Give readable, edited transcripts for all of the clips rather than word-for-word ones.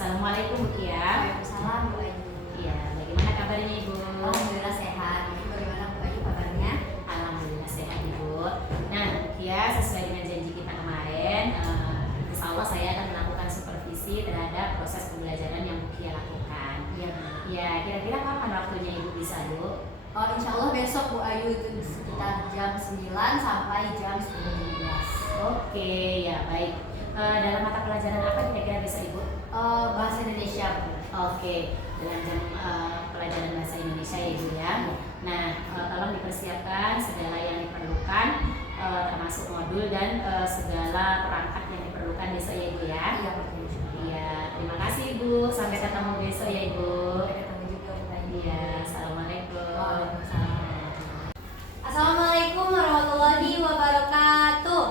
Assalamualaikum Bu Kia. Waalaikumsalam Bu Ayu. Iya, bagaimana kabarnya Ibu? Alhamdulillah sehat. Ibu bagaimana Bu Ayu kabarnya? Alhamdulillah sehat Ibu. Nah, Kia, sesuai dengan janji kita kemarin, insya Allah saya akan melakukan supervisi terhadap proses pembelajaran yang Bu Kia lakukan. Iya. Ya, kira-kira kapan waktunya Ibu bisa Bu? Oh, insya Allah besok Bu Ayu itu sekitar jam 9 sampai jam 10.15. Oke, ya baik. Dalam mata pelajaran apa kira-kira bisa Ibu? Bahasa Indonesia Bu. Oke, dalam jam pelajaran bahasa Indonesia ya Ibu ya. Nah, tolong dipersiapkan segala yang diperlukan, termasuk modul dan segala perangkat yang diperlukan besok ya Ibu ya. Iya betul. Iya, terima kasih Ibu. Sampai ketemu besok ya Ibu. Sampai ketemu juga Bu Ayu. Iya, assalamualaikum. Waalaikumsalam. Assalamualaikum warahmatullahi wabarakatuh.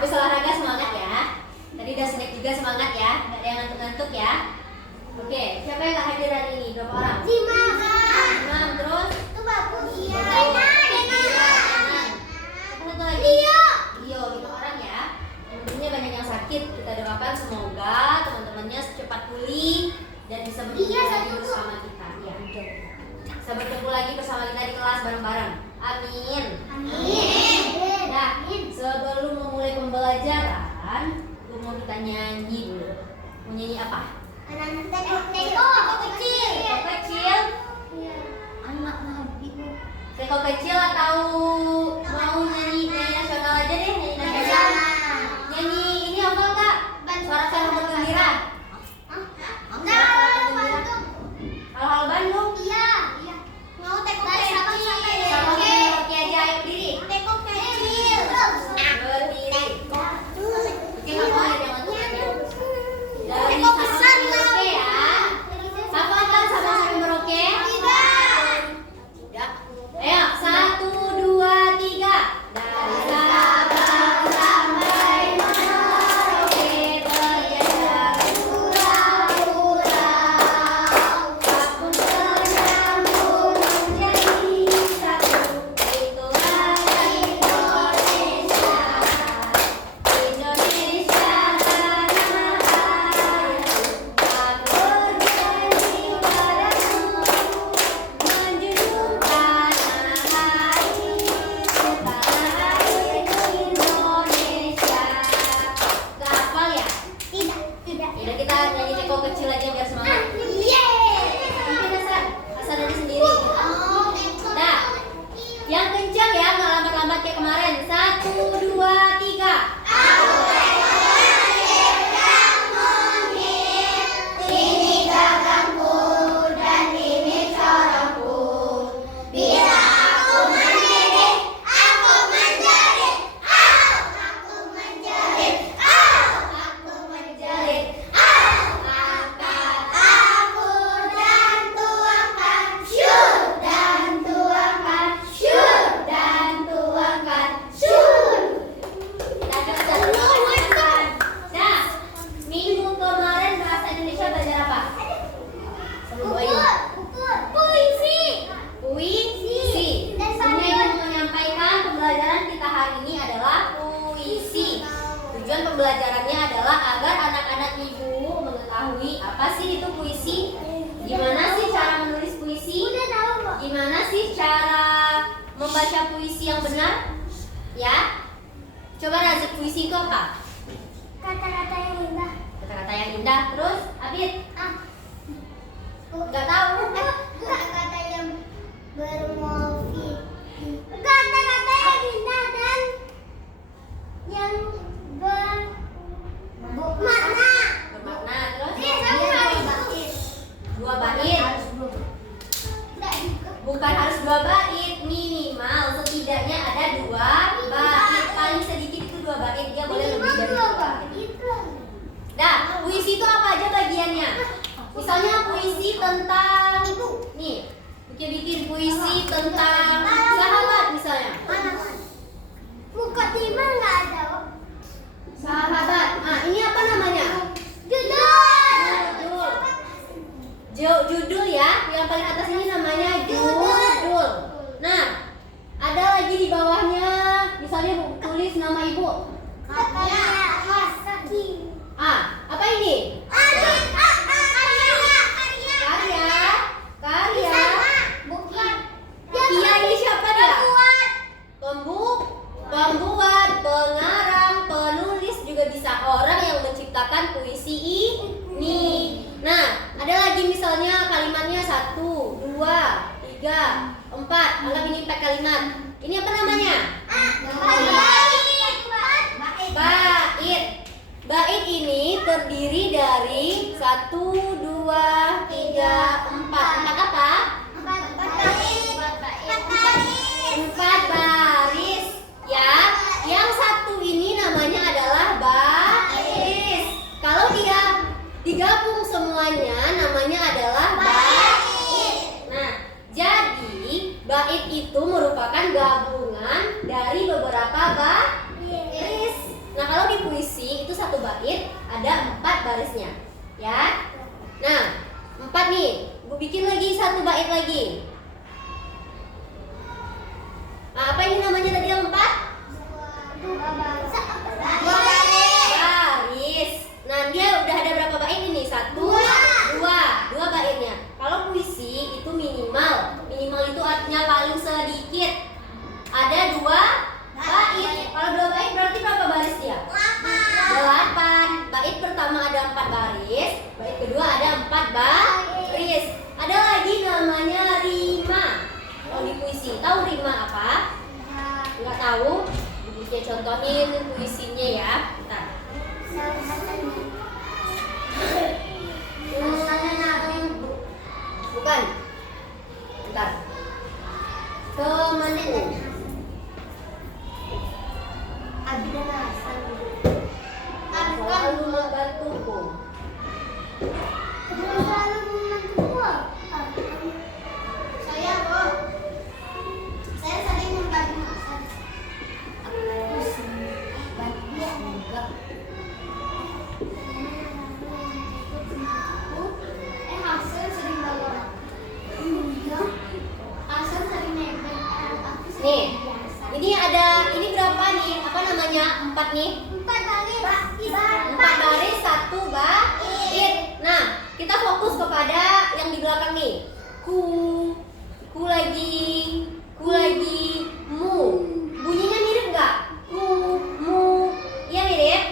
Habis olahraga semangat ya. Tadi udah snack juga semangat ya. Gak ada yang ngantuk-ngantuk ya. Oke, siapa yang gak hadir hari ini? Berapa orang? 5. Terus? Itu bagus. Iya. Satu lagi. Rio, 5 orang ya. Tentunya banyak yang sakit. Kita doakan semoga teman-temannya secepat pulih dan bisa bertemu lagi bersama kita. Iya. Bisa bertemu lagi bersama kita di kelas bareng-bareng. Amin. Nah, sebelum memulai pembelajaran, gue mau kita nyanyi dulu. Mau nyanyi apa? Teko kecil. Anak ibu. Teko kecil atau mau nyanyi nasional aja deh, nyanyi nasional. Nyanyi ini apa enggak? Suara Harapan Gembira. Hal-hal Bandung. Iya. Mau teko kecil. Sama Rocky aja, ayo berdiri. Teko kecil. Berdiri. Oke, kamu ada yang ngantuk. Teko besar lah ya. Sama kan sama-sama Merauke? Tidak. Ayo, 1, 2, 3. Dari Sabang sampai Merauke terjajah pulau-pulau. Kapun tercampur menjadi satu. Itulah Indonesia. Indonesia tanah airku. Aku berjanji padamu menjunjung tanah airku, tanah air Indonesia. Gak hafal ya? Tidak. Yaudah kita nyanyi teko kecil aja biar semangat. Mungkin Hasan aja sendiri. Nah, yang kencang ya, nggak lambat-lambat kayak kemarin. 1, 2, 3. Ini gagangku dan ini corongku. Bila aku menjerit, aku menjerit. Aku menjerit. Aku menjerit. Angkat aku dan tuangkan. Syur dan tuangkan. Syur dan tuangkan. Syur. Nah, minggu kemarin bahasa Indonesia belajar apa? Sebelum Ayu. Puisi. Sebenarnya yang menyampaikan pembelajaran kita hari ini adalah puisi. Tujuan pembelajarannya adalah agar anak-anak ibu mengetahui apa sih itu puisi, gimana sih cara menulis puisi, gimana sih cara membaca puisi yang benar, ya. Coba Razik, puisi itu apa? Kata-kata yang indah. Kata-kata yang indah. Terus, Abid? Gak tahu. Kata-kata yang bermotif. Kata-kata yang indah dan yang bermakna. Bermakna. Terus? Bait. 2 bait. Bukan harus 2 bait, minimal setidaknya ada 2 bait. Paling sedikit itu 2 bait, dia boleh lebih dari 2 bait. Nah, puisi itu apa aja bagiannya? Misalnya puisi tentang nih, bikin puisi tentang sahabat misalnya. Muka timah nggak ada. Sahabat. Ah, ini apa namanya? Judul. Judul ya. Yang paling atas ini namanya judul. Nah, ada lagi di bawahnya. Misalnya Bu tulis nama ibu. Kakaknya Hasaki. Ah, apa ini? Karya. Bukan. Kia ini siapa dia? Pembuat, pengarang, penulis juga bisa orang yang menciptakan puisi ini. Nah, ada lagi misalnya kalimatnya 1, 2, 3, 4. Anggap ini 4 kalimat. Ini apa namanya? Bait. Bait ini terdiri dari 1, 2, 3, 4. 4 apa? 4 baris. Ya, yang satu ini namanya adalah baris. Kalau dia digabung semuanya namanya adalah bait. Nah, jadi bait itu merupakan gabungan dari beberapa baris. Nah, kalau di puisi itu satu bait ada 4 barisnya, ya. Nah, 4 nih. Gue bikin lagi satu bait lagi. Nah, apa ini namanya tadi yang 4? Baris. Nah, dia udah ada berapa bait ini? 1, 2 baitnya. Kalau puisi itu minimal itu artinya paling sedikit ada 2 bait. Kalau 2 bait berarti berapa baris dia? 8. Bait pertama ada 4 baris, bait kedua ada 4 baris. Ada lagi namanya rima. Kalau di puisi, tahu rima apa? Enggak tahu? Ibunya contohin puisinya ya. Bentar. Bukan. Bentar. Temanku. Selalu membantuku. Saya sering membantu Hasan. Hasan sering bawa. Hasan sering nebeng. Nih, ini berapa nih? Apa namanya? 4 nih? 4 baris. 4 baris, 1 bait. Nah, kita fokus kepada yang di belakang nih. Ku lagi, mu. Bunyinya mirip nggak? Ku, mu. Iya mirip?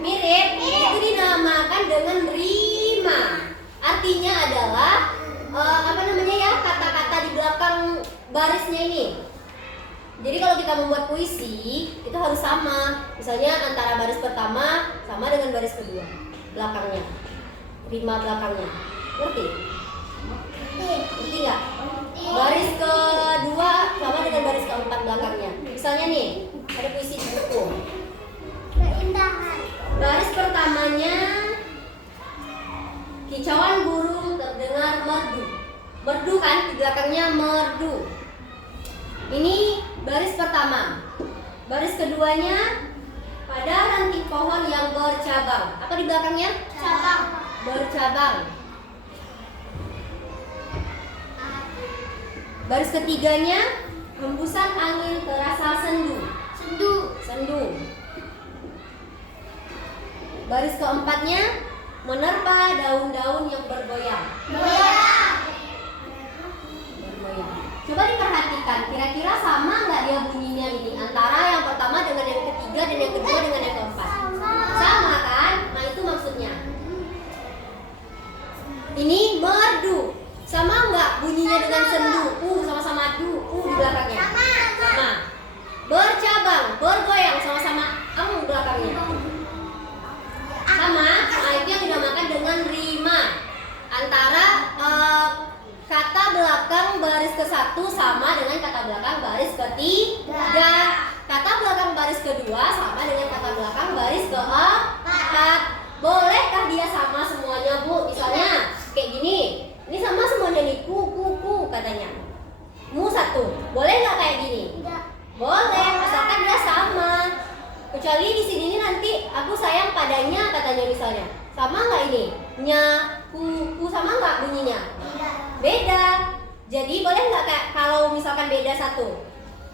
Mirip. Itu dinamakan dengan rima. Artinya adalah apa namanya ya? Kata-kata di belakang barisnya ini. Jadi kalau kita membuat puisi itu harus sama. Misalnya antara baris pertama sama dengan baris kedua belakangnya, rima belakangnya. Ngerti? Ngerti nggak? Baris kedua sama dengan baris keempat belakangnya. Misalnya nih ada puisi di buku. Keindahan. Baris pertamanya kicauan burung terdengar merdu. Merdu kan di belakangnya merdu. Ini baris pertama. Baris keduanya pada ranting pohon yang bercabang. Apa di belakangnya? Cabang. Bercabang. Baris ketiganya hembusan angin terasa sendu. Sendu. Baris keempatnya menerpa daun-daun yang bergoyang. Bergoyang. Coba diperhatikan, kira-kira sama nggak dia bunyinya ini antara yang pertama dengan yang ketiga dan yang kedua dengan yang keempat? Sama kan? Nah itu maksudnya. Ini merdu. Sama nggak bunyinya dengan sendu? Sama-sama du, di belakangnya. Sama. Bercabang, bergoyang, sama-sama belakangnya. Sama. Nah itu yang dinamakan dengan rima. Antara kata belakang baris ke-1 sama dengan kata belakang baris ketiga. Kata belakang baris kedua sama dengan kata belakang baris keempat. Bolehkah dia sama semuanya, Bu? Misalnya kayak gini. Ini sama semuanya nih, ku. katanya. Mu 1. Boleh nggak kayak gini? Tidak. Boleh, asalkan dia sama. Kecuali di sini nih nanti aku sayang padanya katanya misalnya. Sama nggak ini? Nya, ku sama nggak bunyinya? Tidak. Beda. Jadi boleh nggak kayak kalau misalkan beda 1?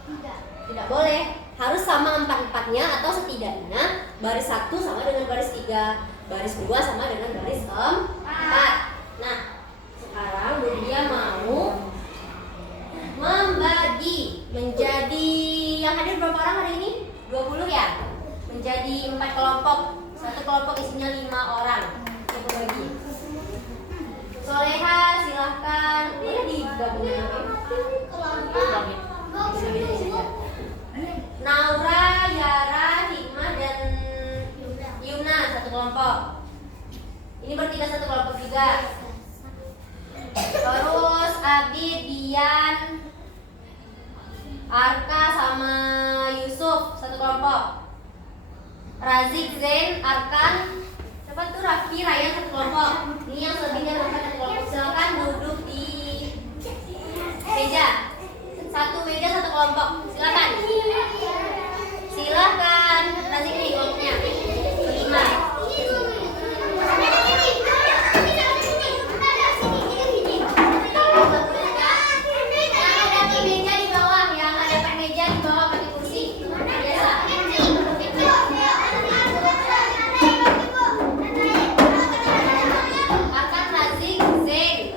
Tidak. Tidak boleh. Harus sama 4-4-nya atau setidaknya baris 1 sama dengan baris 3, baris 2 sama dengan baris 4. Nah, sekarang Budia mau membagi menjadi, yang hadir berapa orang hari ini? 20 ya? Menjadi 4 kelompok. Satu kelompok isinya 5 orang. Coba bagi. Soleha silahkan. Boleh digabungin apa? Naura, Yara, Hikmah, dan Yuna satu kelompok. Ini bertiga satu kelompok juga. Terus Abi, Dian, Arka sama Yusuf satu kelompok. Razik, Zain, Arkan, siapa tuh Raffi, Ryan satu kelompok. Ini yang selebihnya mereka satu kelompok. Silakan duduk di meja. Satu meja satu kelompok. Silakan. Silakan. Razik nih kelompoknya. 5. Arkan, Razik, Zain,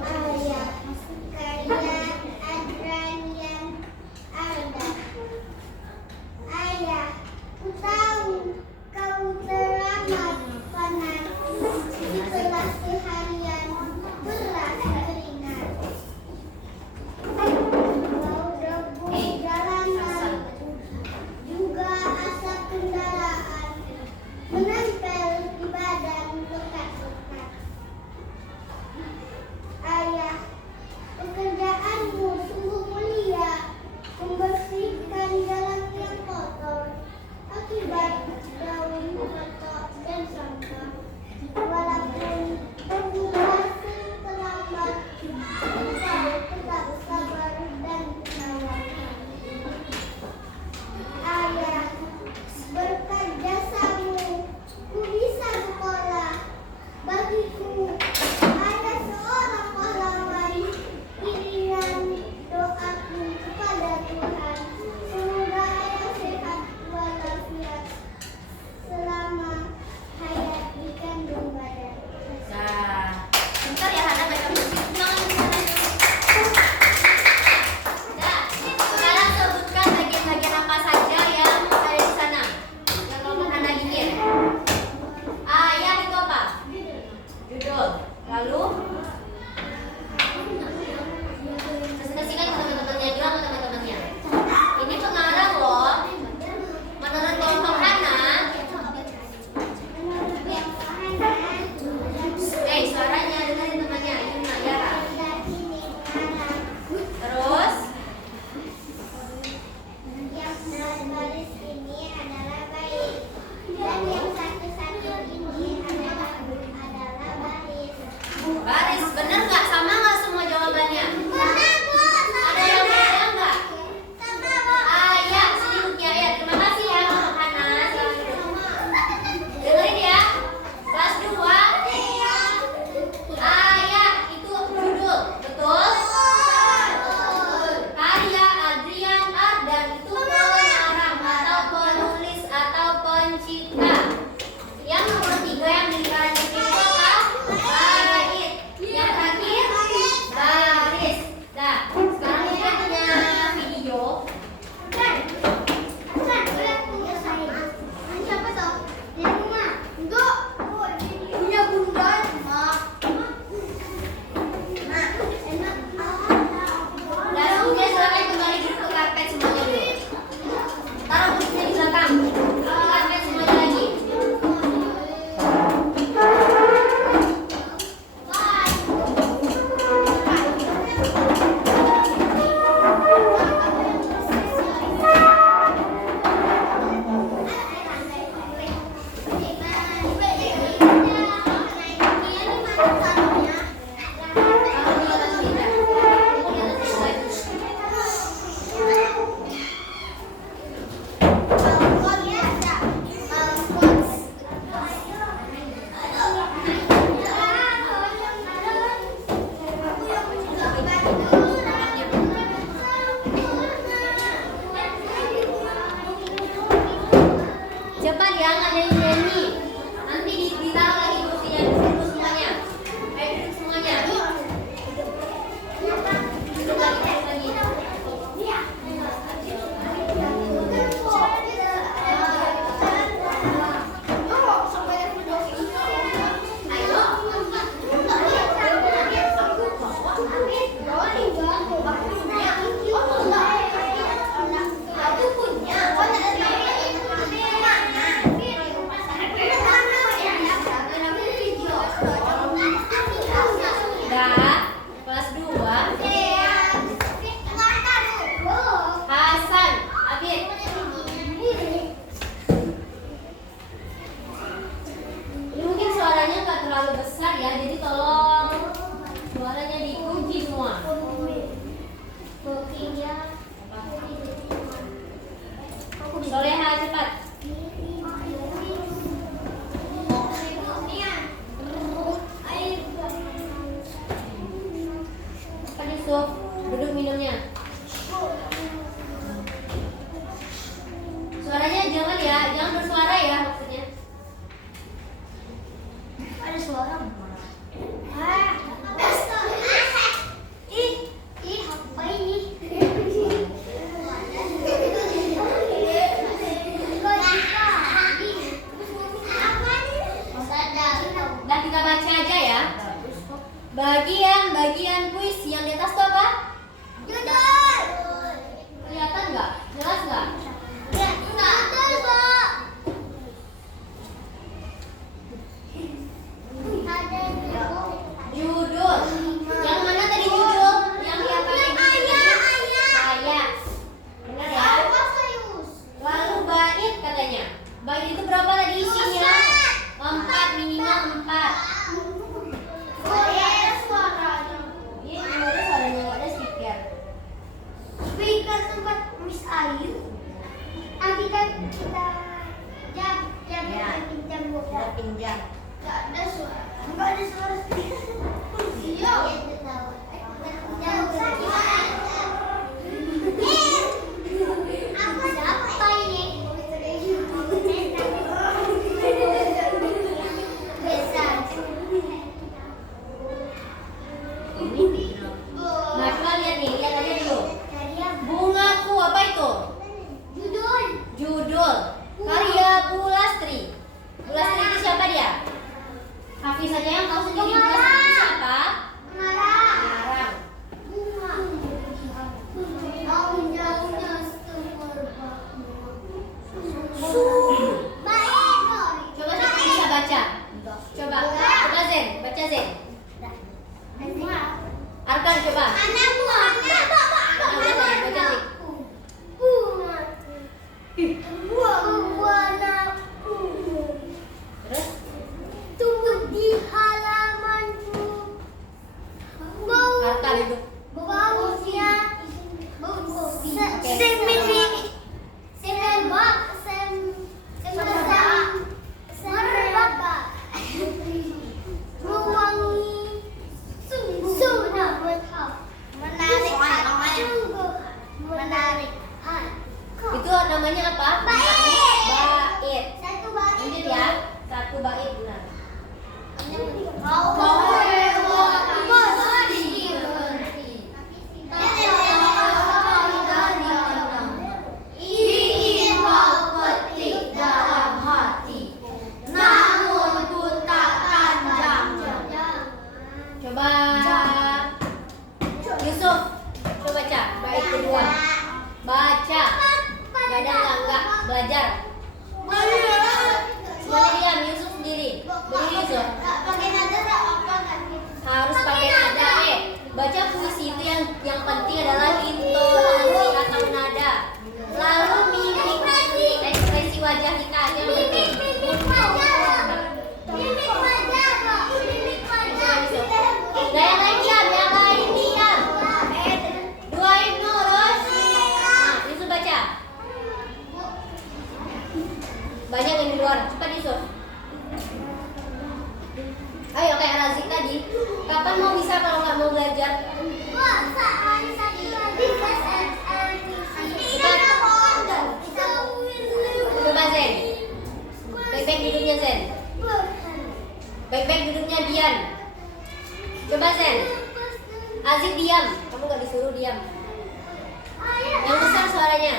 Ayah, karya Adranian Arda. Ayah, ku tahu kau teramat penat di kelas seharian berat keringat. Bau debu jalanan juga asap kendaraan menempel di badan lekat-lekat. Ayah, pekerjaanmu sungguh mulia, membersihkan jalan yang kotor akibat daun kotor dan sampah. Walaupun durasi terlambat, engkau tetap sabar dan merawat. Ayah, berkat jasamu, ku bisa sekolah. Bagiku ada seorang pahlawan. Iringan doaku kepada Tuhan, semoga ayah sehat walafiat selama hayat di kandung badan. Nah, bentar ya Hana baca puisi. Jangan di sana dulu. Nah, sekarang sebutkan bagian-bagian apa saja yang ada di sana. Yang kalau Hana bikin. Ayah itu apa? Judul. Lalu presentasikan ke teman-temannya juga sama teman-temannya. Ini pengarang loh. Menurut kelompok Hana, suaranya dengerin temannya, Yuna, Yara. Terus, Yang baris ini adalah baik, dan yang satu-satu ini adalah baris. baris bener nggak? Sama nggak semua jawabannya? Ada yang beda nggak? Ayah, sini Rukia ya. Terima kasih ya kelompok Hana. Silahkan duduk. Dengerin ya. Kelas 2. Ayah itu judul, betul? Karya Adrian Ardan itu pengarang atau penulis atau pencipta. Yang nomor 3 yang di lingkaran itu apa? Bait. Yang terakhir Bagian puisi yang di atas itu apa? Judul. Kelihatan nggak? Jelas nggak? Judul, Pak. Ada Judul. Yang mana tadi judul? Yang di atas ayat. Benar ya? Lalu bait katanya. Bait itu berapa tadi isinya? 4, minimal 4. Iya, ada suaranya, nggak ada speaker. Speaker tempat Miss Ayu. Nanti kan kita jam Ya. pinjam Kita buka. pinjam. Nggak ada suara. Nggak ada suara speaker. Iya. Aku siapa ini? Besar. Nah, coba lihat nih, lihat aja dulu. Karya Bungaku apa itu? judul. Judul karya Bulastri. Bulastri itu siapa dia? Hafiz saja yang tahu sendiri Bulastri itu siapa? Mengarah. Ngarang. Bunga. Daun-daunnya baik. Coba siapa bisa baca? Coba Zen, baca Zen. Arkan coba. Anakku, Terus tumbuh di halamanku. Arkan itu. Baunya Oke. semerbak, mewangi, sungguh menarik, menarik. Itu namanya apa? Bait. Bait. Satu bait. Lanjut ya. Satu bait benar. Ingin kau petik dalam hati, namun ku takkan jam. Coba Yusuf, coba baca bait kedua. Baca. Gak ada enggak belajar. Semuanya diam, Yusuf sendiri. Berdiri Yusuf. Harus pakai nada. Baca puisi itu yang penting adalah intonasi atau nada. Lalu mimik, ekspresi wajah kita aja yang penting. Nah, yang lain diam, yang lain diam. Duain terus. Nah, Yusuf baca. Banyak yang di luar, cepat Yusuf. Ayo kayak Razik tadi. Kapan mau bisa kalau nggak mau belajar? Coba Zen. Baik-baik duduknya Zen. Baik-baik duduknya Dian. Coba Zen. Azik diam. Kamu nggak disuruh diam. Yang besar suaranya.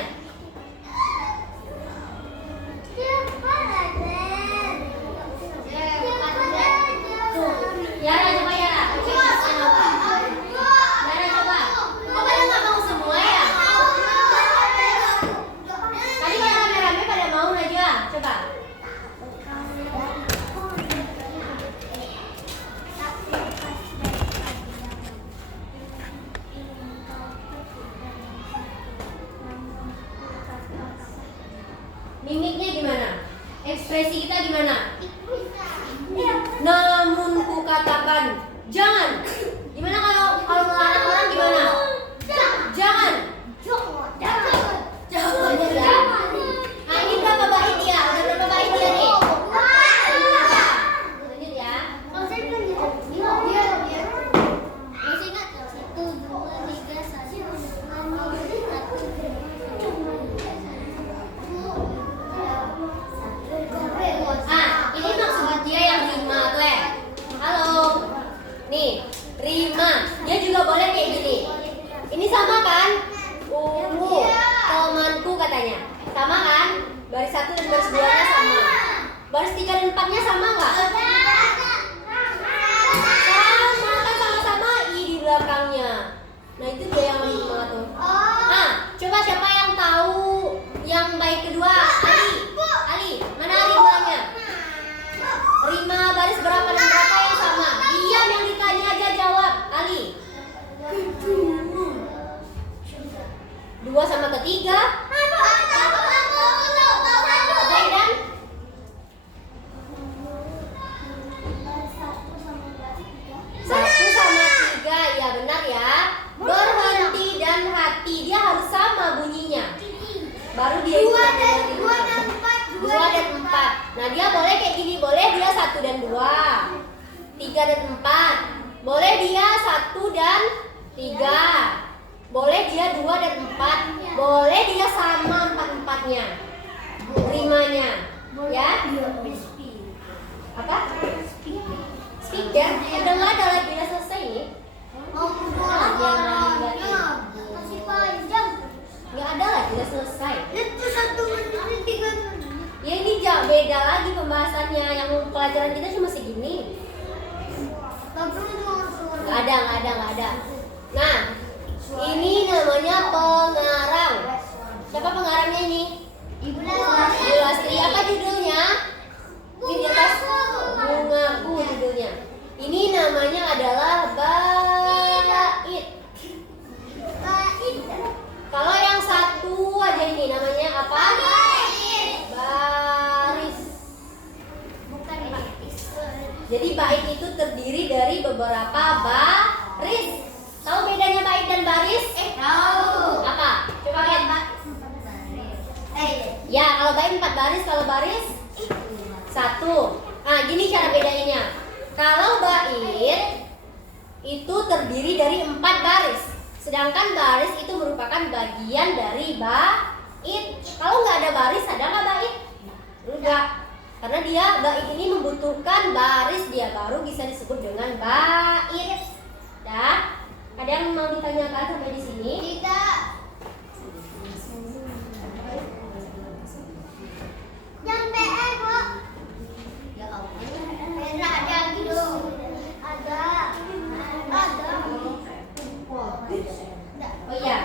Yara coba Yara. Yara coba. Oh pada nggak mau semua ya? Tadi pada rame-rame pada mau Najwa. Coba. Mimiknya gimana? Ekspresi kita gimana? Namun ku katakan jangan. Gimana kalau melarang orang gimana? Jangan. Jangan ya. Nah, ini berapa bait dia? Udah berapa bait dia nih? Lanjut ya. Ah, ini maksud dia yang rima tuh ya. Halo. Nih, rima. Dia juga boleh kayak gini. Ini sama kan? Ungu, temanku katanya. Sama kan? Baris 1 dan baris 2-nya sama. Baris 3 dan 4-nya sama nggak? Sama kan, sama 3. Dan satu sama 3, ya benar ya. Berhenti dan hati, dia harus sama bunyinya. Baru dia 2 dan 4. 2 dan 4. Nah dia boleh kayak gini, boleh dia 1 dan 2, 3 dan 4. Boleh dia 1 dan 3. Boleh dia 2 dan 4. Boleh dia sama 4-4-nya, 5-nya. Ya? Apa? Speaker? Udah nggak ada lagi, udah selesai nih. Masih panjang. Nggak ada lagi, udah selesai. Itu 1 menit 3 menit. Ya ini beda lagi pembahasannya. Yang pelajaran kita cuma segini. Nggak ada. Nah, ini namanya pengarang. Siapa pengarangnya ini? Ibu Lastri. Apa judulnya? Di atas Bungaku judulnya. Ini namanya adalah bait. Kalau yang satu aja ini namanya apa? Baris. Jadi bait itu terdiri dari beberapa baris. Tahu bedanya bait dan baris? Tahu. Apa? Coba lihat. Ya, kalau bait 4 baris, kalau baris 1. Nah, gini cara bedanya. Kalau bait itu terdiri dari 4 baris, sedangkan baris itu merupakan bagian dari bait. Kalau nggak ada baris, ada nggak bait? Enggak. Karena dia bait ini membutuhkan baris, dia baru bisa disebut dengan bait. Dah. Ada yang mau ditanyakan sampai di sini? Tidak. Yang PR, Kok. Ya ampun. Merah ada gitu. Ada. Oh iya.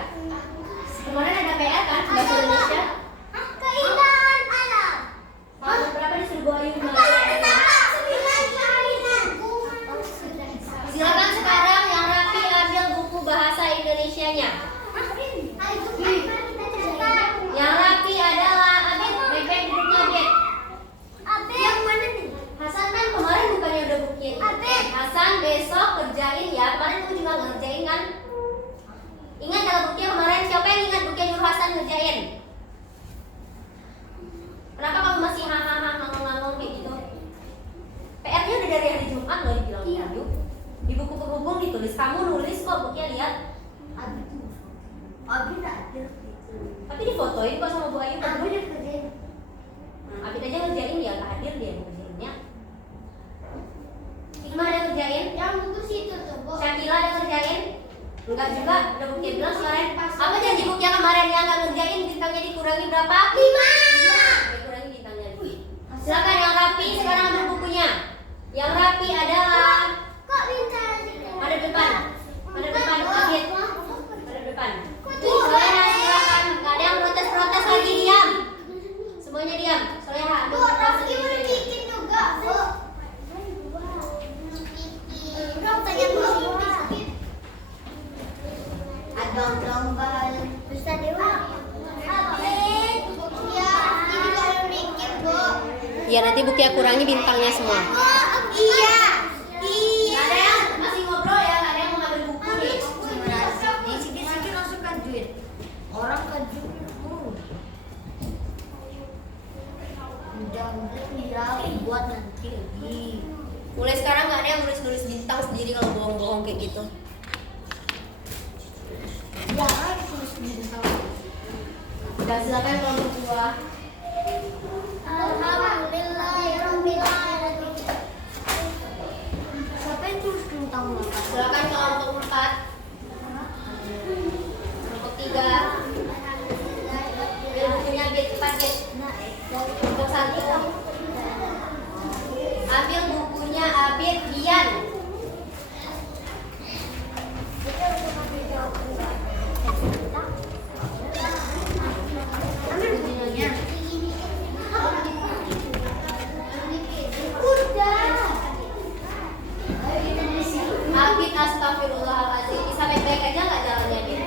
Kemarin ada PR kan bahasa Indonesia? Keindahan alam. Nomor berapa disuruh Bu Ayu? Silakan sekarang yang rapi ambil buku bahasa Indonesianya. Yang rapi adalah Abid, baik-baik duduknya Abid. Yang mana nih? Hasan kan kemarin bukannya udah buktiin. Abid. Hasan besok kerjain ya. Kemarin kamu juga ngerjain kan? Ingat kalau buktinya kemarin, siapa yang ingat buktinya nyuruh Hasan ngerjain? Kenapa kamu masih hahaha ngomong-ngomong kayak gitu? PR-nya udah dari hari Jumat loh dibilang Bu Ayu. Di buku penghubung ditulis, kamu nulis kok, buktinya lihat. Abi ada. Tapi difotoin kok sama Bu Ayu. Abi udah kerjain. Abid aja ngerjain, dia nggak hadir dia ngerjainnya. Hikmah ada ngerjain? Yang buku situ tuh, Bu. Syakila ada ngerjain? Enggak juga, udah bukti bilang kemarin. Apa janji buktinya kemarin yang nggak ngerjain bintangnya dikurangi berapa? 5. Oke, kurangi bintangnya dulu. Silakan yang rapi sekarang ambil bukunya. Yang rapi adalah Kok bintang? ada depan, Abid. Ada depan. Kok Soleha silakan, nggak ada yang protes lagi, diam. Semuanya diam. Soleha ambil Bu, buku bahasa Rafki udah Indonesia. bikin juga, Bu. Dong, tanya dulu. Ada bisa dewa. Abid. Ya, ini baru bikin, Bu. Iya, nanti buktinya kurangi bintangnya semua. Iya. Nggak ada yang masih ngobrol ya, nggak ada yang mau ngambil buku nih. Sikit-sikit masukkan duit. Orang kan udah buat nanti lagi. Mulai sekarang nggak ada yang nulis bintang sendiri kalau bohong-bohong kayak gitu. Jangan tulis bintang. Udah silakan kalau berdua. Alhamdulillahirabbil alamin. Siapa yang tulis bintang? Silakan kelompok 4. Kelompok 3. Ambil bukunya Bit, cepat Bit. Kelompok 1. Ambil bukunya Abid Dian. Abid astagfirullahaladzim. Bisa baik-baik aja nggak jalannya Bit?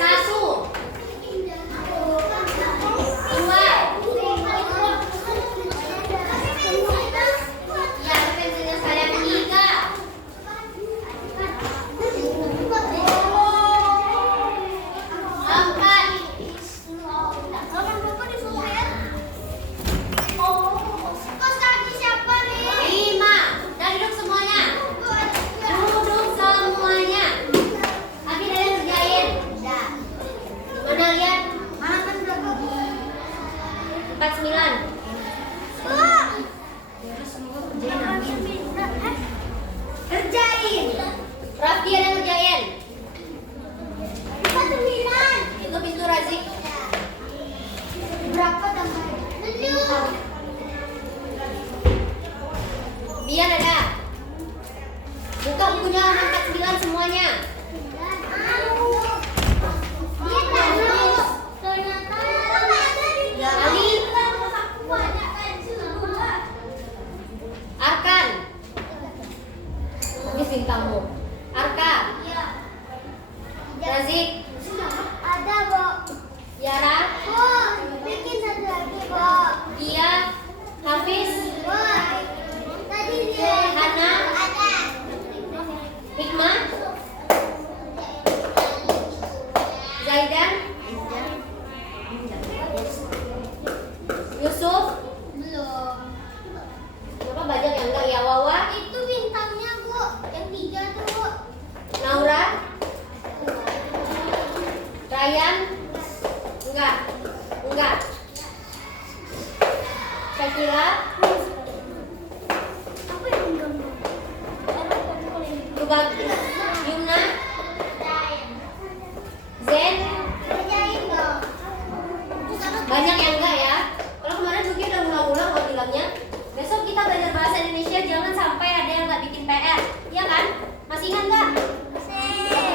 1, 2. Ya, pensilnya sekalian 3. 5. Dan duduk semuanya. Duduk semuanya. Abi ada yang kerjain? Mana lihat? 49. Kerjain. Raffi ada yang kerjain? Itu pintu Razik. Berapa tambahnya? Biar ada. Buka bukunya halaman 49 semuanya. Ali. Arkan. Ini bintangmu. Arka. Razik. Ada, Bu. Yara. Bu, bikin satu lagi, Bu. Dia. Hafiz. Bu, tadi dia Hana. ada. Hikmah. Zaidan. Yusuf. Belum. Kenapa banyak yang enggak ya? Wawa. Itu bintangnya, Bu. Yang 3 tuh, Bu. Naura. Ryan. Enggak. Enggak. Shakila. Apa yang belum? Tubag. Yumna. Zen. Kerjain dong. Banyak yang enggak ya. Kalau kemarin Buki udah ngulang-ulang kok bilangnya. Besok kita belajar bahasa Indonesia, jangan sampai ada yang nggak bikin PR. Iya kan? Masih ingat nggak?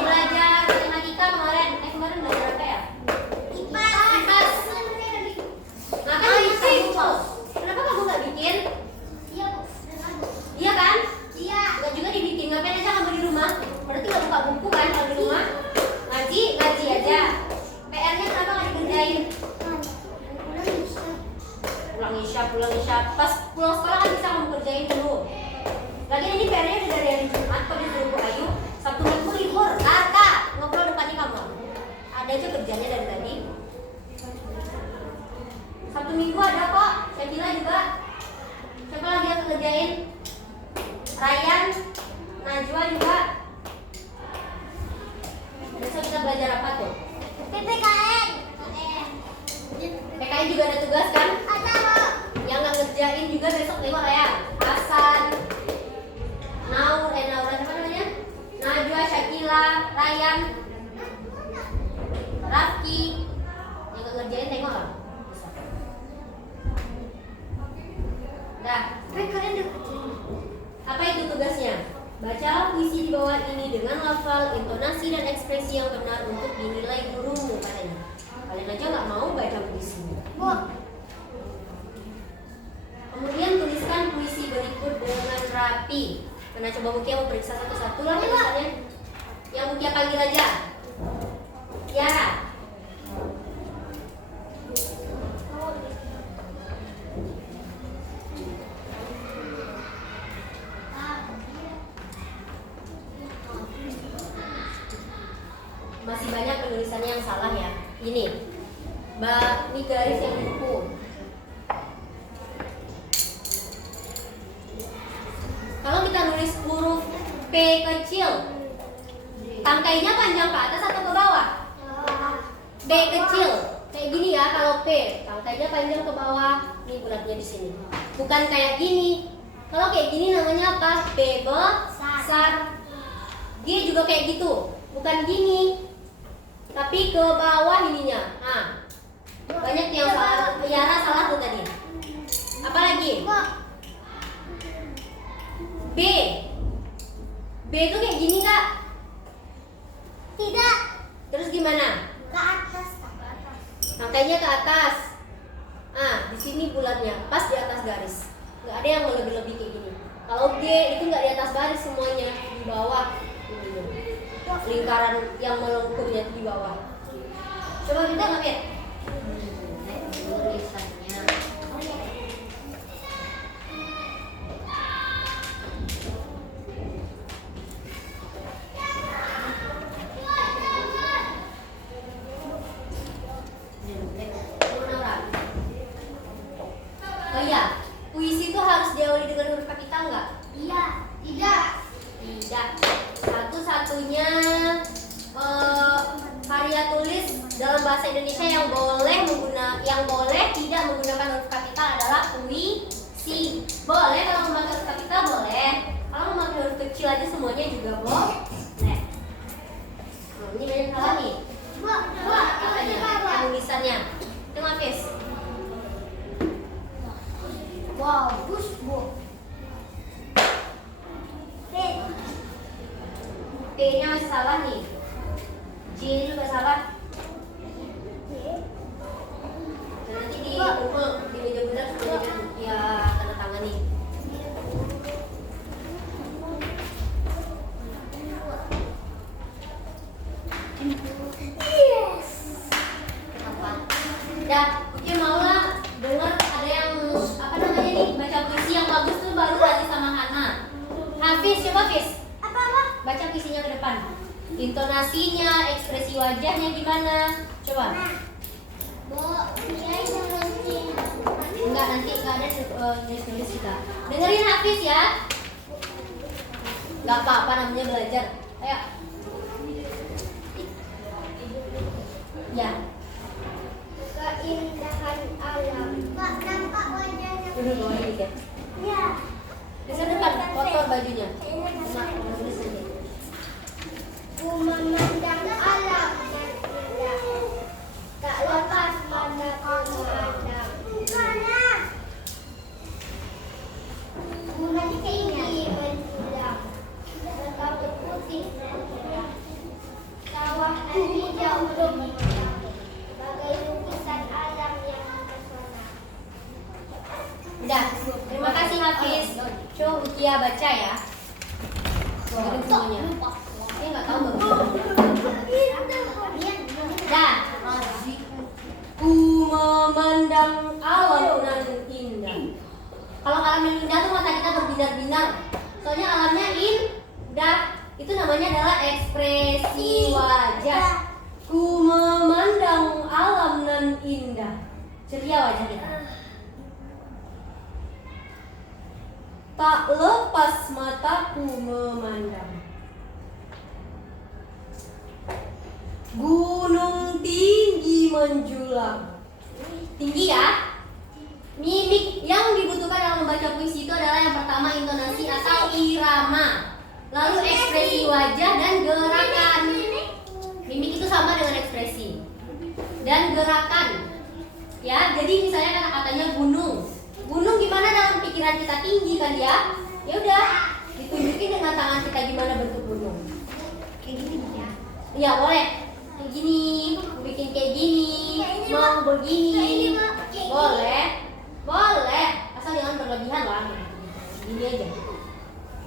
Belajar matematika kemarin. Kemarin belajar apa ya? IPAS. Makanya itu. Kenapa kamu nggak bikin? Iya, Bu. Iya kan? Iya. Nggak juga dibikin. Ngapain aja kamu di rumah? Berarti nggak buka buku kan kalau di rumah? Ngaji aja. PR-nya kenapa nggak dikerjain? Pulang isya. Pas pulang sekolah kan bisa kamu kerjain dulu. Lagi ini PR-nya udah dari hari Jumat kok disuruh Bu Ayu. Sabtu Minggu libur. Arka, ngobrol depannya kamu. Ada aja kerjanya dari tadi. Sabtu Minggu ada kok. Shakila juga. Siapa lagi yang kerjain? Ryan, Najwa juga. Besok kita belajar apa tuh? PPKN. PKI juga ada tugas kan? Ada, Bu. Yang nggak ngerjain juga besok tengok ya. Hasan, Naura siapa namanya? Najwa, Shakila, Ryan, Rafki. Yang nggak ngerjain tengok lah. Dah. PPKN udah kerjain. Apa itu tugasnya? Baca puisi di bawah ini dengan lafal, intonasi, dan ekspresi yang benar untuk dinilai gurumu katanya. Kalian aja nggak mau baca puisi. Bu. Kemudian tuliskan puisi berikut dengan rapi. Mana coba Mukia mau periksa satu-satu lah tulisannya. Yang Mukia panggil aja. Tiara. Masih banyak penulisannya yang salah ya. Ini garis yang di buku. Kalau kita nulis huruf P kecil, tangkainya panjang ke atas atau ke bawah? P kecil, kayak gini ya. Kalau P, tangkainya panjang ke bawah. Ini bulatnya di sini. Bukan kayak gini. Kalau kayak gini namanya apa? P besar. G juga kayak gitu. Bukan gini, tapi ke bawah ininya. Nah, banyak yang salah. Tiara salah tuh tadi. Apa lagi? B. B itu kayak gini nggak? Tidak. Terus gimana? Ke atas. Tangkainya ke atas. Ah, di sini bulatnya pas di atas garis. Nggak ada yang lebih-lebih kayak gini. Kalau G itu nggak di atas garis semuanya, di bawah. Ini lingkaran yang melengkungnya di bawah. Coba bintang nggak Fit? Tulisannya. Oh iya, puisi itu harus diawali dengan huruf kapital nggak? Iya. Tidak. Tidak. Satu-satunya karya tulis dalam bahasa Indonesia yang boleh tidak menggunakan huruf kapital adalah puisi. Boleh kalau memakai huruf kapital boleh. Kalau memakai huruf kecil aja semuanya juga boleh. Ini banyak salah nih. Tulisannya. Itu Hafiz. Bagus, Bu. P-nya masih salah nih. J juga salah. Dan nanti dikumpul di meja bundar semuanya kan ya tanda tangan nih. Yes. Apa? Dah, oke mau lah dengar ada yang apa namanya nih baca puisi yang bagus tuh baru Aziz sama Hana. Hafiz, coba Hafiz. Apa? Baca puisinya ke depan. Intonasinya, ekspresi wajahnya gimana? Coba. Enggak, nanti enggak ada nulis kita. Dengerin Hafiz ya. Enggak apa-apa namanya belajar. Ayo. Ya. Keindahan alam. Pak, nampak wajahnya. Duduk bawah dikit. Ya. Bisa dekat kotor bajunya. Nah, nulis aja. Ku memandang alam yang indah, tak lepas mata ku memandang. Gunung tinggi menjulang, berkabut putih dan cerah. Sawah nan hijau bergemerlap, bagai lukisan alam yang mempesona. Udah, terima kasih Hafiz. Coba Ukia baca ya. Dengerin semuanya. Ini nggak tahu bagus. Dah. Ku memandang alam nan indah. Kalau alam yang indah tuh mata kita berbinar-binar. Soalnya alamnya indah. Itu namanya adalah ekspresi wajah. Ku memandang alam nan indah. Ceria wajah kita. Tak lepas mataku memandang. Gunung tinggi menjulang. Tinggi ya. Mimik yang dibutuhkan dalam membaca puisi itu adalah yang pertama intonasi atau irama. Lalu ekspresi wajah dan gerakan. Mimik itu sama dengan ekspresi. Dan gerakan. Ya, jadi misalnya kata-katanya gunung. Gunung gimana dalam pikiran kita tinggi kan ya? Ya udah, ditunjukin dengan tangan kita gimana bentuk gunung. Kayak gini ya. Iya, boleh. Kayak gini, bikin kayak gini, mau begini, boleh, boleh, asal jangan berlebihan lah, gini aja.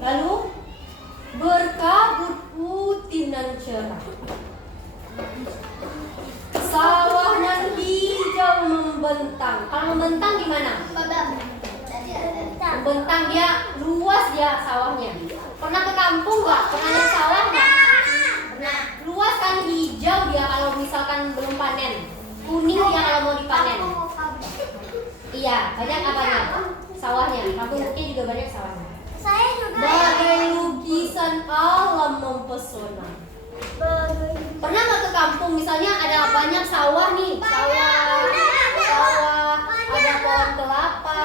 Lalu berkabut putih dan cerah, sawah nan hijau membentang. Kalau membentang gimana? Membentang dia luas dia sawahnya. Pernah ke kampung nggak? Pernah lihat sawah nggak? Pernah. Luas kan hijau dia kalau misalkan belum panen. Kuning dia kalau mau dipanen. Iya, banyak apanya? Sawahnya. Kampung Bukit juga banyak sawahnya. Saya juga. Bagai lukisan alam mempesona. Pernah nggak ke kampung misalnya ada banyak sawah nih, sawah, ada pohon kelapa,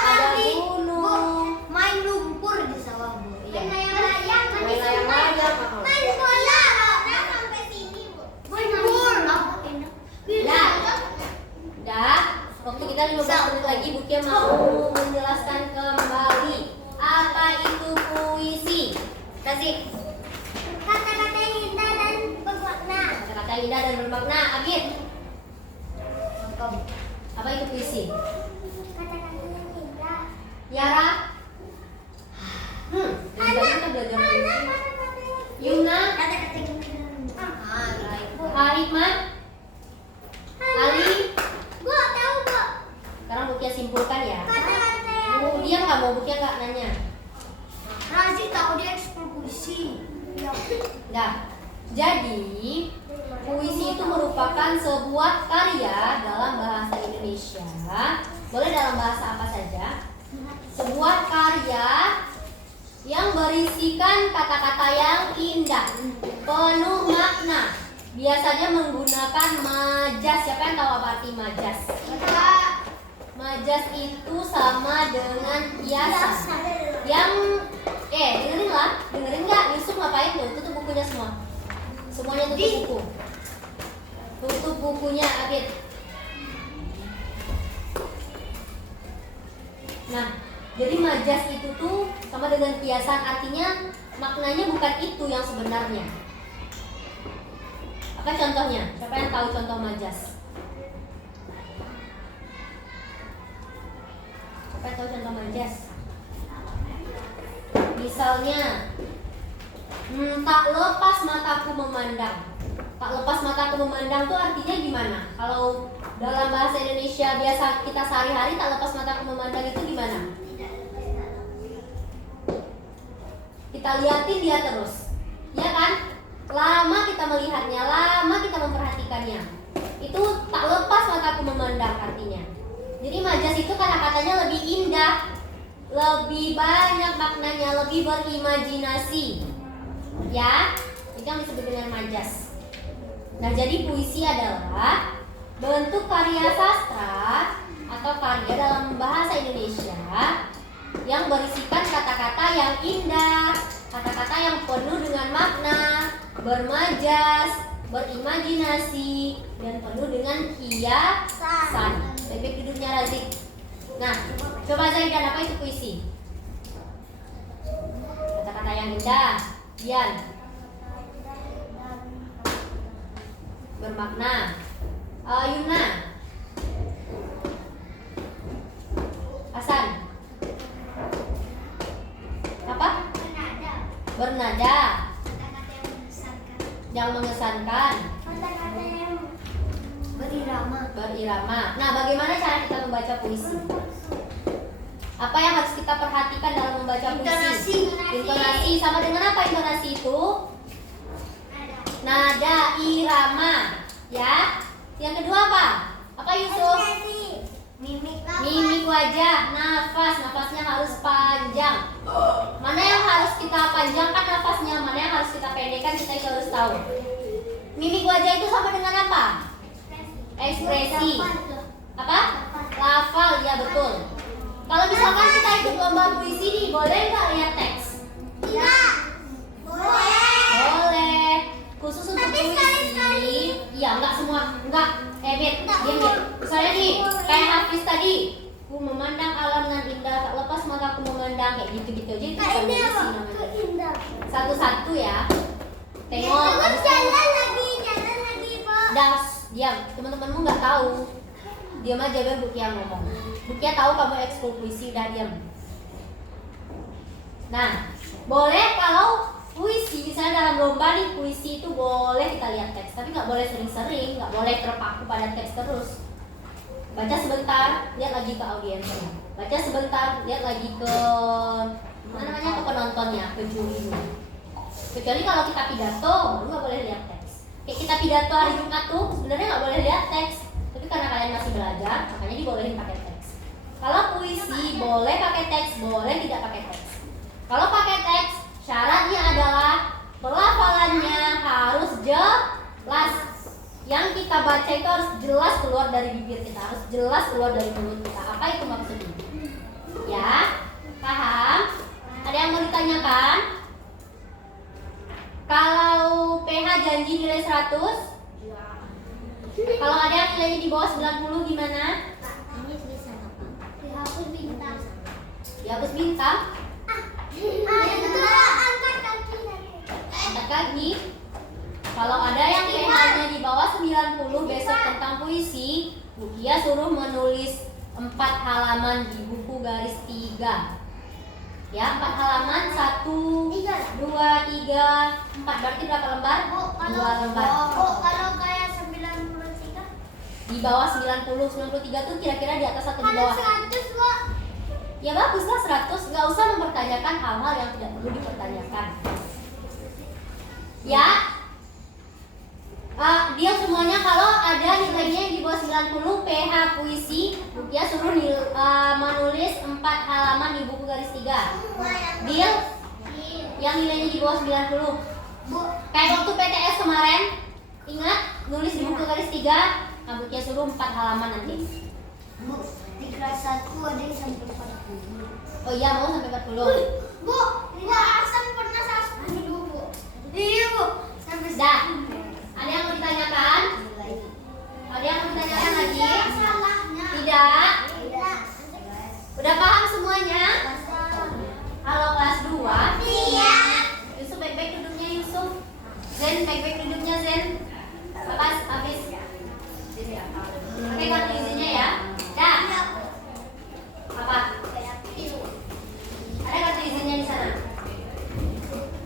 ada gunung, Main lumpur di sawah, Bu. Iya. Main layang-layang. main layang-layang. Main bola. Nah, sampai sini, Bu. Main lumpur. Dah, dah. Waktu kita 15 menit lagi, Bu Kia mau menjelaskan kembali apa itu puisi. Kasih Kata-kata yang indah dan bermakna. kata-kata yang indah dan bermakna. Agit, apa itu puisi? Kata-kata yang indah. Yara, dari tadi kita belajar puisi. Yumna, Kata-kata yang indah. Pak Hikmat, mau Bukia nggak nanya? Razi tahu dia ekskul puisi. Nah, jadi puisi itu merupakan sebuah karya dalam bahasa Indonesia. Boleh dalam bahasa apa saja. Sebuah karya yang berisikan kata-kata yang indah, penuh makna. Biasanya menggunakan majas. Siapa yang tahu apa arti majas? Majas itu sama dengan kiasan. Yang dengerin nggak? Yusuf ngapain tuh? Tutup bukunya semua. Semuanya tutup buku. Tutup bukunya, Abid. Nah, jadi majas itu tuh sama dengan kiasan, artinya maknanya bukan itu yang sebenarnya. Apa contohnya? Siapa yang tahu contoh majas? Siapa yang tahu contoh majas? Misalnya, tak lepas mataku memandang. Tak lepas mataku memandang tuh artinya gimana? Kalau dalam bahasa Indonesia biasa kita sehari-hari, tak lepas mataku memandang itu gimana? Kita liatin dia terus, ya kan? Lama kita melihatnya, lama kita memperhatikannya. Itu tak lepas mataku memandang artinya. Jadi majas itu kata-katanya lebih indah, lebih banyak maknanya, lebih berimajinasi. Ya, itu yang disebut dengan majas. Nah, jadi puisi adalah bentuk karya sastra atau karya dalam bahasa Indonesia yang berisikan kata-kata yang indah, kata-kata yang penuh dengan makna, bermajas, berimajinasi, dan penuh dengan kiasan. Baik duduknya Razik. Nah, coba Zaidan, apa itu puisi? Kata-kata yang indah, Dian. Bermakna. Yuna. Hasan. Apa? Bernada. Yang mengesankan. Berirama. Nah, bagaimana cara kita membaca puisi? Apa yang harus kita perhatikan dalam membaca puisi? Intonasi. Sama dengan apa intonasi itu? Nada, irama. Ya. Yang kedua apa? Apa Yusuf? Mimik wajah, nafasnya harus panjang. Mana yang harus kita panjangkan nafasnya, mana yang harus kita pendekkan, kita itu harus tahu. Mimik wajah itu sama dengan apa? Ekspresi. Apa? Lafal, ya betul. Kalau misalkan kita ikut lomba puisi nih, boleh nggak lihat teks? Tidak. Boleh. Khusus untuk puisi. Iya, nggak semua. Nggak. Bet, diam. Misalnya nih, kayak Hafiz tadi. Ku memandang alam dengan indah, tak lepas mataku memandang, kayak gitu-gitu aja itu bukan puisi namanya. Satu-satu ya. Tengok. Jalan lagi, Pak. Das, diam. Teman-temanmu nggak tahu. Diam aja biar Bukia ngomong. Bukia tahu kamu ekskul puisi, udah diam. Nah, boleh kalau puisi, misalnya dalam lomba nih puisi itu boleh kita lihat teks, tapi nggak boleh sering-sering, nggak boleh terpaku pada teks terus. Baca sebentar, lihat lagi ke audiensnya. Baca sebentar, lihat lagi ke mana namanya, ke penontonnya, ke jurinya. Kecuali kalau kita pidato, baru nggak boleh lihat teks. Kayak kita pidato hari Jumat tuh sebenarnya nggak boleh lihat teks, tapi karena kalian masih belajar, makanya dibolehin pakai teks. Kalau puisi boleh pakai teks, boleh tidak pakai teks. Kalau pakai teks, syaratnya adalah pelafalannya harus jelas. Yang kita baca itu harus jelas keluar dari bibir kita, harus jelas keluar dari mulut kita. Apa itu maksudnya? Ya, paham? Ada yang mau ditanyakan? Kalau PH janji nilai 100? Kalau ada yang nilainya di bawah 90 gimana? Ini tulisan apa? Dihapus bintang. Dihapus bintang? Angkat kaki. Angkat kaki. Kalau ada yang PH-nya di bawah 90 besok tentang puisi, Bukia suruh menulis 4 halaman di buku garis 3. Ya, 4 halaman, 1, 2, 3, 4. Berarti berapa lembar? 2 lembar. Kalau kayak 93? Di bawah 90, 93 tuh kira-kira di atas atau di bawah? 100, Pak. ya baguslah 100, nggak usah mempertanyakan hal-hal yang tidak perlu dipertanyakan. Ya, dia semuanya kalau ada nilainya yang di bawah 90 PH puisi, dia suruh menulis 4 halaman di buku garis 3. Deal? Yang nilainya di bawah 90. Kayak waktu PTS kemarin, ingat nulis di buku garis 3, Bukia suruh 4 halaman nanti. Bu, di kelas 1 ada yang sampai 40. Oh iya, mau sampai 40. Bu, tidak asam pernah sampai 20. Iya, Bu. Sampai Dah. Ada yang mau ditanyakan? Ada yang mau ditanyakan lagi? salahnya. Tidak. Tidak. Udah paham semuanya? Halo kelas 2. Iya. Yusuf baik-baik duduknya Yusuf. Zen baik-baik duduknya Zen. Lepas habis. Pakai kartu izinnya ya. Dah. Apa? Ada kartu izinnya di sana?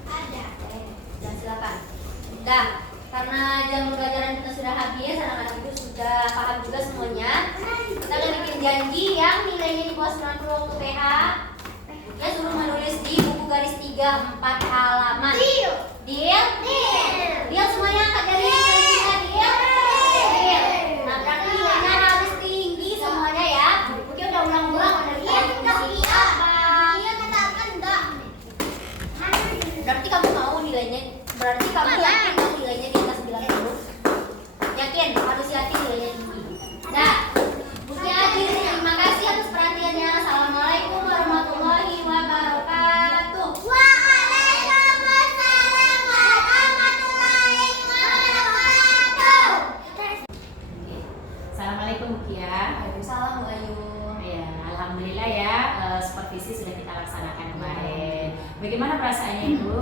Ada. Dan silakan. Dah. Karena jam pembelajaran kita sudah habis, anak-anak itu sudah paham juga semuanya. Kita udah bikin janji yang nilainya di bawah 90 waktu PH. Dia suruh menulis di buku garis 3 4 halaman. Deal. Deal? Deal. Deal semuanya angkat dari garisnya. Deal? Deal. Nah berarti nilainya harus tinggi semuanya ya. Mungkin udah ulang-ulang udah lihat puisi apa. Iya, katakan enggak. Berarti kamu mau nilainya? Berarti kamu yakin mau nilainya di atas 90? Yakin? Harus yakin nilainya tinggi. Nah, Bukti Adil, terima kasih atas perhatiannya. Assalamualaikum warahmatullahi wabarakatuh. Waalaikumsalam warahmatullahi wabarakatuh. Assalamualaikum Bukia. Waalaikumsalam Bu Ayu. Ya, alhamdulillah ya, supervisi sudah kita laksanakan kemarin. Bagaimana perasaannya Ibu?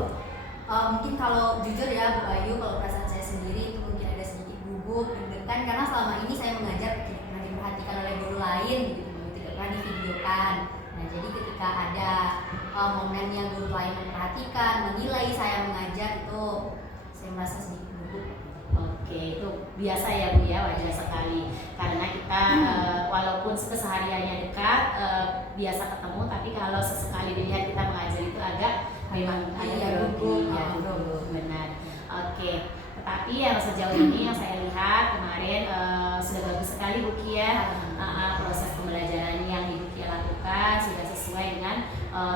Mungkin kalau jujur ya Bu Ayu, kalau perasaan saya sendiri itu mungkin ada sedikit gugup, deg-degan karena selama ini saya mengajar tidak pernah diperhatikan oleh guru lain gitu, tidak pernah divideokan. Nah jadi ketika ada momen yang guru lain memperhatikan, menilai saya mengajar itu saya merasa sedikit gugup. Oke, itu biasa ya Bu ya, wajar sekali. Karena kita walaupun kesehariannya dekat, biasa ketemu, tapi kalau sesekali dilihat kita mengajar itu agak memang ada grogi, ya gugup, benar. Oke, tetapi yang sejauh ini yang saya lihat kemarin sudah bagus sekali Bu Kia. Proses pembelajaran yang Ibu Kia lakukan sudah sesuai dengan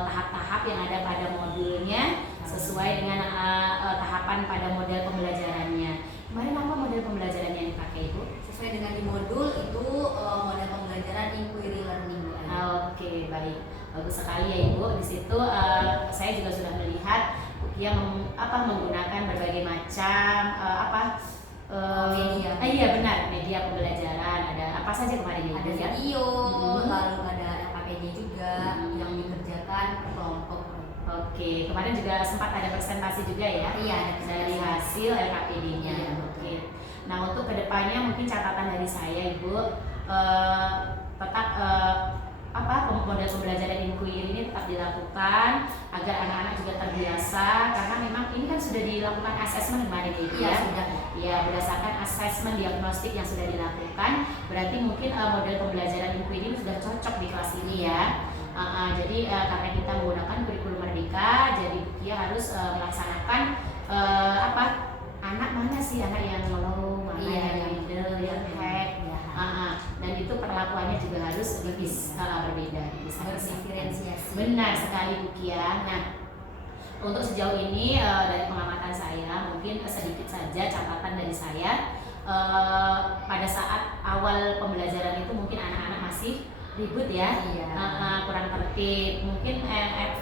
tahap-tahap yang ada pada modulnya, sesuai dengan tahapan pada model pembelajarannya. Kemarin apa model pembelajaran yang dipakai Ibu? Sesuai dengan di modul itu model pembelajaran inquiry learning Bu Ayu. Oke, baik, bagus sekali ya Ibu. Di situ saya juga sudah melihat yang menggunakan berbagai macam media. Iya benar, media pembelajaran. Ada apa saja kemarin Ada ya? video, lalu ada LKPD juga yang dikerjakan per kelompok. Oke, kemarin juga sempat ada presentasi juga ya? Iya, ada dari hasil LKPD-nya. Iya, Oke. Nah untuk kedepannya mungkin catatan dari saya Ibu, tetap model pembelajaran inquiry ini tetap dilakukan agar anak-anak juga terbiasa, karena memang ini kan sudah dilakukan asesmen kemarin Ibu Iya, ya. sudah. Ya, berdasarkan asesmen diagnostik yang sudah dilakukan, berarti mungkin model pembelajaran inquiry ini sudah cocok di kelas ini ya. Jadi karena kita menggunakan kurikulum merdeka, jadi dia harus melaksanakan anak mana sih, anak yang low, mana yang middle, yang high. Dan itu perlakuannya juga harus berbeda, bisa Berdiferensiasi. Benar sekali Bu Kia. Nah, untuk sejauh ini dari pengamatan saya, mungkin sedikit saja catatan dari saya. Pada saat awal pembelajaran itu mungkin anak-anak masih ribut ya, Iya. kurang tertib. Mungkin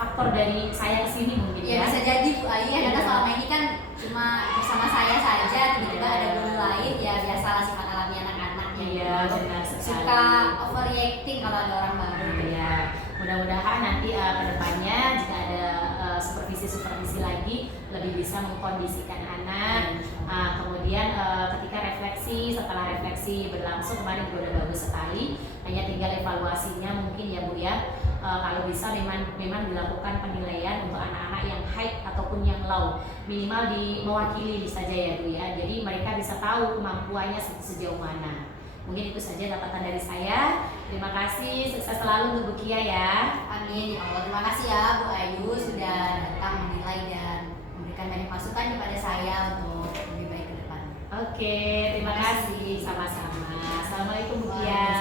faktor dari saya kesini mungkin Ya, ya. bisa jadi Bu Ayu ya, karena Iya. selama ini kan cuma bersama saya saja, tiba-tiba ada guru lain, ya biasalah sifat alami anak-anak yang Iya, benar sekali. suka overreacting kalau ada orang baru. Ya, mudah-mudahan nanti kedepannya jika ada supervisi lagi lebih bisa mengkondisikan anak. Kemudian ketika setelah refleksi berlangsung kemarin juga udah bagus sekali. Hanya tinggal evaluasinya mungkin ya Bu ya. Kalau bisa memang dilakukan penilaian untuk anak-anak yang high ataupun yang low, minimal mewakili saja ya Bu ya. Jadi mereka bisa tahu kemampuannya sejauh mana. Mungkin itu saja dapatan dari saya. Terima kasih, sukses selalu untuk Bu Kia ya. Amin ya Allah. Terima kasih ya Bu Ayu sudah datang menilai dan memberikan banyak masukan kepada saya untuk lebih baik ke depan. Oke, terima kasih. Sama-sama. Assalamualaikum Bu Kia.